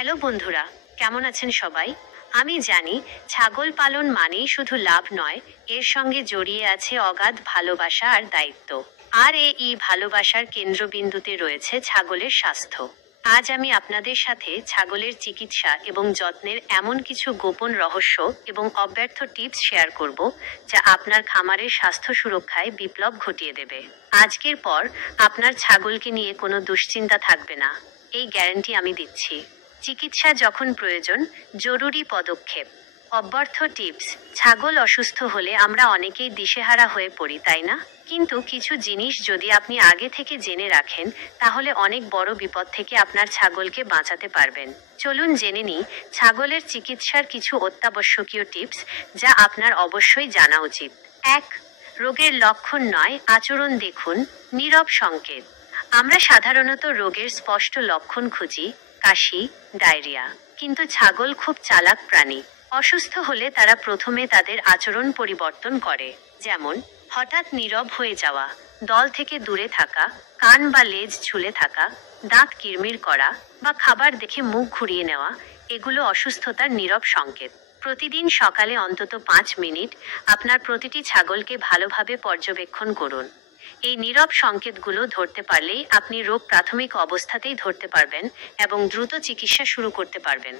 Hello বন্ধুরা, কেমন আছেন সবাই? আমি জানি ছাগল পালন মানেই শুধু লাভ নয়, এর সঙ্গে জড়িয়ে আছে অগাধ ভালোবাসা আর দায়িত্ব। আর এই ভালোবাসার কেন্দ্রবিন্দুতে রয়েছে ছাগলের স্বাস্থ্য। আজ আমি আপনাদের সাথে ছাগলের চিকিৎসা এবং যত্নের এমন কিছু গোপন রহস্য এবং অব্যর্থ টিপস শেয়ার করব, যা আপনার খামারের স্বাস্থ্য সুরক্ষায় বিপ্লব ঘটিয়ে দেবে। আজকের পর আপনার ছাগলকে নিয়ে কোনো দুশ্চিন্তা থাকবে না, এই গ্যারান্টি আমি দিচ্ছি। চিকিৎসা যখন প্রয়োজন, জরুরি পদক্ষেপ। অব্যর্থ টিপস। ছাগল অসুস্থ হলে আমরা অনেকেই দিশেহারা হয়ে পড়ি, তাই না? কিন্তু কিছু জিনিস যদি আপনি আগে থেকে জেনে রাখেন, তাহলে অনেক বড় বিপদ থেকে আপনার ছাগলকে বাঁচাতে পারবেন। চলুন জেনে নিই ছাগলের চিকিৎসার কিছু অত্যাবশ্যকীয় টিপস, যা আপনার অবশ্যই জানা উচিত। 1. রোগের লক্ষণ নয়, আচরণ দেখুন। নীরব সংকেত। আমরা সাধারণত রোগের স্পষ্ট লক্ষণ খুঁজি, কাশি, ডায়রিয়া। কিন্তু ছাগল খুব চালাক প্রাণী। অসুস্থ হলে তারা প্রথমে তাদের আচরণ পরিবর্তন করে। যেমন হঠাৎ নীরব হয়ে যাওয়া, দল থেকে দূরে থাকা, কান বা লেজ ঝুলে থাকা, দাঁত কিরমির করা বা খাবার দেখে মুখ ঘুরিয়ে নেওয়া। এগুলো অসুস্থতার নীরব সংকেত। প্রতিদিন সকালে অন্তত 5 মিনিট আপনার প্রতিটি ছাগলকে ভালোভাবে পর্যবেক্ষণ করুন। এই নীরব সংকেতগুলো ধরতে পারলেই আপনি রোগ প্রাথমিক অবস্থাতেই ধরতে পারবেন এবং দ্রুত চিকিৎসা শুরু করতে পারবেন।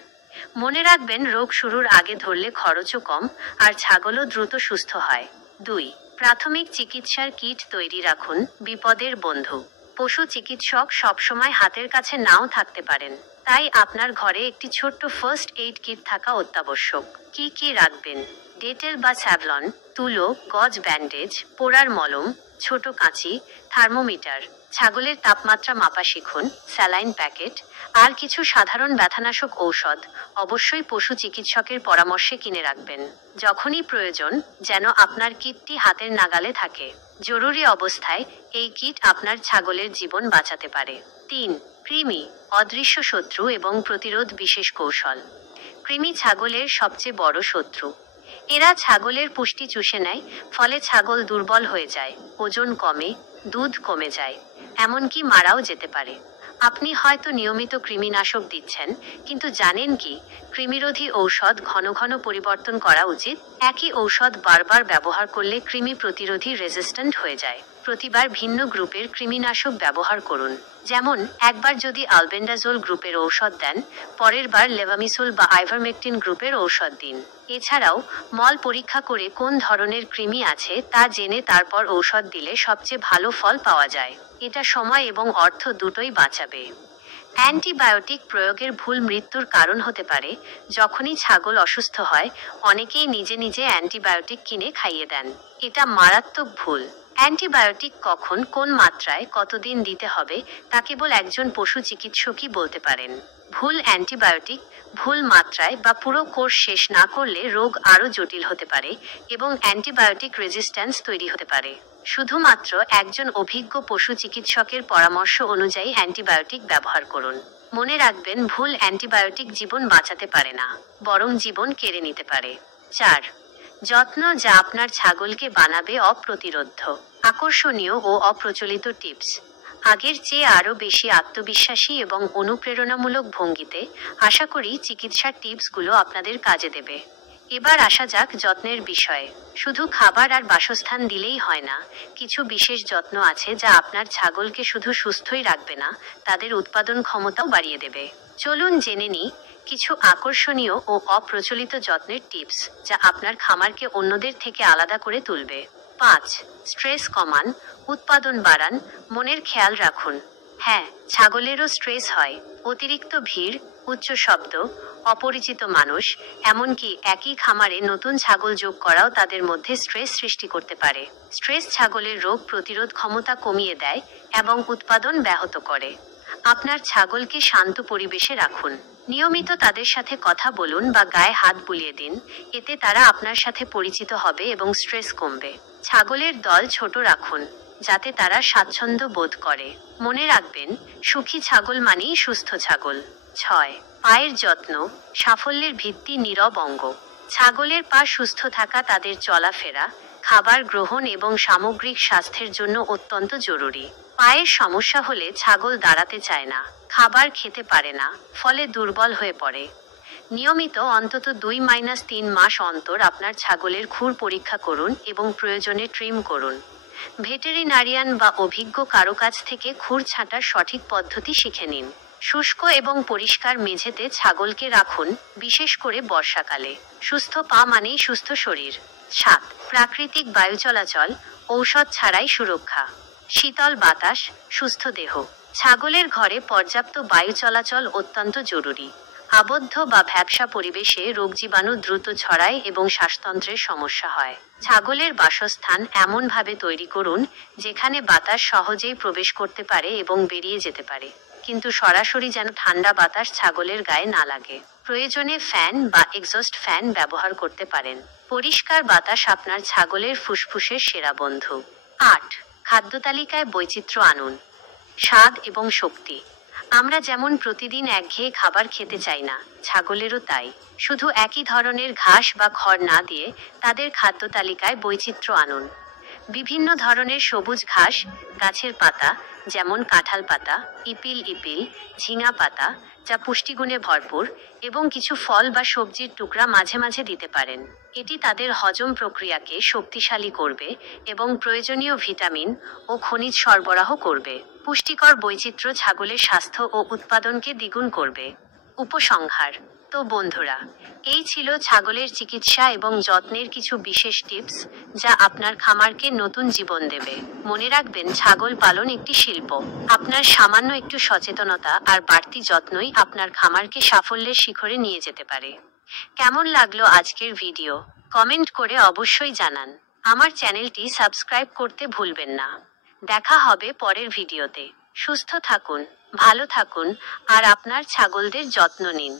মনে রাখবেন, রোগ শুরুর আগে ধরলে খরচও কম আর ছাগলও দ্রুত সুস্থ হয়। 2. প্রাথমিক চিকিৎসার কিট তৈরি রাখুন। বিপদের বন্ধু। পশু চিকিৎসক সবসময় হাতের কাছে নাও থাকতে পারেন, তাই আপনার ঘরে একটি ছোট্ট ফার্স্ট এইড কিট থাকা অত্যাবশ্যক। কি কি রাখবেন? ডেটেল বা স্যাভলন, তুলো, গজ ব্যান্ডেজ, পোড়ার মলম, ছোট কাঁচি, থার্মোমিটার, ছাগলের তাপমাত্রা মাপা শিখুন, স্যালাইন প্যাকেট, আর কিছু সাধারণ ব্যথানাশক ঔষধ অবশ্যই পশু চিকিৎসকের পরামর্শে কিনে রাখবেন। যখনই প্রয়োজন, যেন আপনার কিটটি হাতের নাগালে থাকে। জরুরি অবস্থায় এই কিট আপনার ছাগলের জীবন বাঁচাতে পারে। 3. কৃমি, অদৃশ্য শত্রু এবং প্রতিরোধ বিশেষ কৌশল। কৃমি ছাগলের সবচেয়ে বড় শত্রু। এরা ছাগলের পুষ্টি চুষে নেয়, ফলে ছাগল দুর্বল হয়ে যায়, ওজন কমে, দুধ কমে যায়, এমনকি মারাও যেতে পারে। আপনি হয়তো নিয়মিত কৃমিনাশক দিচ্ছেন, কিন্তু জানেন কি, কৃমিরোধী ঔষধ ঘন ঘন পরিবর্তন করা উচিত। একই ঔষধ বারবার ব্যবহার করলে কৃমি প্রতিরোধী রেজিস্ট্যান্ট হয়ে যায়। প্রতিবার ভিন্ন গ্রুপের কৃমিনাশক ব্যবহার করুন। যেমন একবার যদি আলবেন্ডাজোল গ্রুপের ঔষধ দেন, পরের বার লেভামিসোল বা আইভারমেকটিন গ্রুপের ঔষধ দিন। এছাড়াও মল পরীক্ষা করে কোন ধরনের কৃমি আছে তা জেনে তারপর ঔষধ দিলে সবচেয়ে ভালো ফল পাওয়া যায়। এটা সময় এবং অর্থ দুটোই বাঁচাবে। অ্যান্টিবায়োটিক প্রয়োগের ভুল মৃত্যুর কারণ হতে পারে। যখনই ছাগল অসুস্থ হয়, অনেকেই নিজে নিজে অ্যান্টিবায়োটিক কিনে খাইয়ে দেন। এটা মারাত্মক ভুল। অ্যান্টিবায়োটিক কখন, কোন মাত্রায়, কতদিন দিতে হবে তা কেবল একজন পশু চিকিৎসকই বলতে পারেন। ভুল অ্যান্টিবায়োটিক, ভুল মাত্রায় বা পুরো কোর্স শেষ না করলে রোগ আরও জটিল হতে পারে এবং অ্যান্টিবায়োটিক রেজিস্ট্যান্স তৈরি হতে পারে। শুধুমাত্র একজন অভিজ্ঞ পশু চিকিৎসকের পরামর্শ অনুযায়ী অ্যান্টিবায়োটিক ব্যবহার করুন। মনে রাখবেন, ভুল অ্যান্টিবায়োটিক জীবন বাঁচাতে পারে না, বরং জীবন কেড়ে নিতে পারে। 4. যত্ন, যা আপনার ছাগলকে বানাবে অপ্রতিরোধ্য। আকর্ষণীয় ও অপ্রচলিত টিপস। আগের চেয়ে আরও বেশি আত্মবিশ্বাসী এবং অনুপ্রেরণামূলক ভঙ্গিতে আশা করি চিকিৎসার টিপসগুলো আপনাদের কাজে দেবে। এবার আসা যাক যত্নের বিষয়ে। শুধু খাবার আর বাসস্থান দিলেই হয় না, কিছু বিশেষ যত্ন আছে যা আপনার ছাগলকে শুধু সুস্থই রাখবে না, তাদের উৎপাদন ক্ষমতাও বাড়িয়ে দেবে। চলুন জেনে নিই কিছু আকর্ষণীয় ও অপ্রচলিত যত্নের টিপস, যা আপনার খামারকে অন্যদের থেকে আলাদা করে তুলবে। 5. স্ট্রেস কমান, উৎপাদন বাড়ান। মনের খেয়াল রাখুন, হ্যাঁ, ছাগলেরও স্ট্রেস হয়। অতিরিক্ত ভিড়, উচ্চ শব্দ, অপরিচিত মানুষ, এমনকি একই খামারে নতুন ছাগল যোগ করাও তাদের মধ্যে স্ট্রেস সৃষ্টি করতে পারে। স্ট্রেস ছাগলের রোগ প্রতিরোধ ক্ষমতা কমিয়ে দেয় এবং উৎপাদন ব্যাহত করে। আপনার ছাগলকে শান্ত পরিবেশে রাখুন। নিয়মিত তাদের সাথে কথা বলুন বা গায়ে হাত বুলিয়ে দিন, এতে তারা আপনার সাথে পরিচিত হবে এবং স্ট্রেস কমবে। ছাগলের দল ছোট রাখুন, যাতে তারা স্বাচ্ছন্দ্য বোধ করে। মনে রাখবেন, সুখী ছাগল মানেই সুস্থ ছাগল। 6. পায়ের যত্ন, সাফল্যের ভিত্তি নীরব অঙ্গ। ছাগলের পা সুস্থ থাকা তাদের চলাফেরা, খাবার গ্রহণ এবং সামগ্রিক স্বাস্থ্যের জন্য অত্যন্ত জরুরি। পায়ের সমস্যা হলে ছাগল দাঁড়াতে চায় না, খাবার খেতে পারে না, ফলে দুর্বল হয়ে পড়ে। নিয়মিত অন্তত 2-3 মাস অন্তর আপনার ছাগলের খুর পরীক্ষা করুন এবং প্রয়োজনে ট্রিম করুন। ভেটেরিনারিয়ান বা অভিজ্ঞ কারো কাছ থেকে খুর ছাঁটার সঠিক পদ্ধতি শিখে নিন। শুষ্ক এবং পরিষ্কার মেঝেতে ছাগলকে রাখুন, বিশেষ করে বর্ষাকালে। সুস্থ পা মানেই সুস্থ শরীর। 7. প্রাকৃতিক বায়ু চলাচল, ঔষধ ছাড়াই সুরক্ষা। শীতল বাতাস, সুস্থ দেহ। ছাগলের ঘরে পর্যাপ্ত বায়ু চলাচল অত্যন্ত জরুরি। আবদ্ধ বা ভ্যাপসা পরিবেশে রোগজীবাণু দ্রুত ছড়ায় এবং শ্বাসতন্ত্রের সমস্যা হয়। ছাগলের বাসস্থান এমনভাবে তৈরি করুন যেখানে বাতাস সহজেই প্রবেশ করতে পারে এবং বেরিয়ে যেতে পারে, কিন্তু সরাসরি যেন ঠান্ডা বাতাস ছাগলের গায়ে না লাগে। প্রয়োজনে ফ্যান বা এক্সস্ট ফ্যান ব্যবহার করতে পারেন। পরিষ্কার বাতাস আপনার ছাগলের ফুসফুসের সেরা বন্ধু। 8. খাদ্য তালিকায় বৈচিত্র্য আনুন। স্বাদ এবং শক্তি। আমরা যেমন প্রতিদিন একঘেয়ে খাবার খেতে চাই না, ছাগলেরও তাই। শুধু একই ধরনের ঘাস বা খড় না দিয়ে তাদের খাদ্য তালিকায় বৈচিত্র্য আনুন। বিভিন্ন ধরনের সবুজ ঘাস, গাছের পাতা যেমন কাঁঠাল পাতা, ইপিল, ঝিঙা পাতা যা পুষ্টিগুণে ভরপুর, এবং কিছু ফল বা সবজির টুকরা মাঝে মাঝে দিতে পারেন। এটি তাদের হজম প্রক্রিয়াকে শক্তিশালী করবে এবং প্রয়োজনীয় ভিটামিন ও খনিজ সরবরাহ করবে। পুষ্টিকর বৈচিত্র্য ছাগলের স্বাস্থ্য ও উৎপাদনকে দ্বিগুণ করবে। উপসংহার। তো বন্ধুরা, এই ছিল ছাগলের চিকিৎসা এবং যত্নের কিছু বিশেষ টিপস যা আপনার খামারকে নতুন জীবন দেবে। মনে রাখবেন, ছাগল পালন একটি শিল্প। আপনার সামান্য একটু সচেতনতা আর বাড়তি যত্নই আপনার খামারকে সাফল্যের শিখরে নিয়ে যেতে পারে। কেমন লাগলো আজকের ভিডিও? কমেন্ট করে অবশ্যই জানান। আমার চ্যানেলটি সাবস্ক্রাইব করতে ভুলবেন না। দেখা হবে পরের ভিডিওতে। সুস্থ থাকুন, ভালো থাকুন আর আপনার ছাগলদের যত্ন নিন।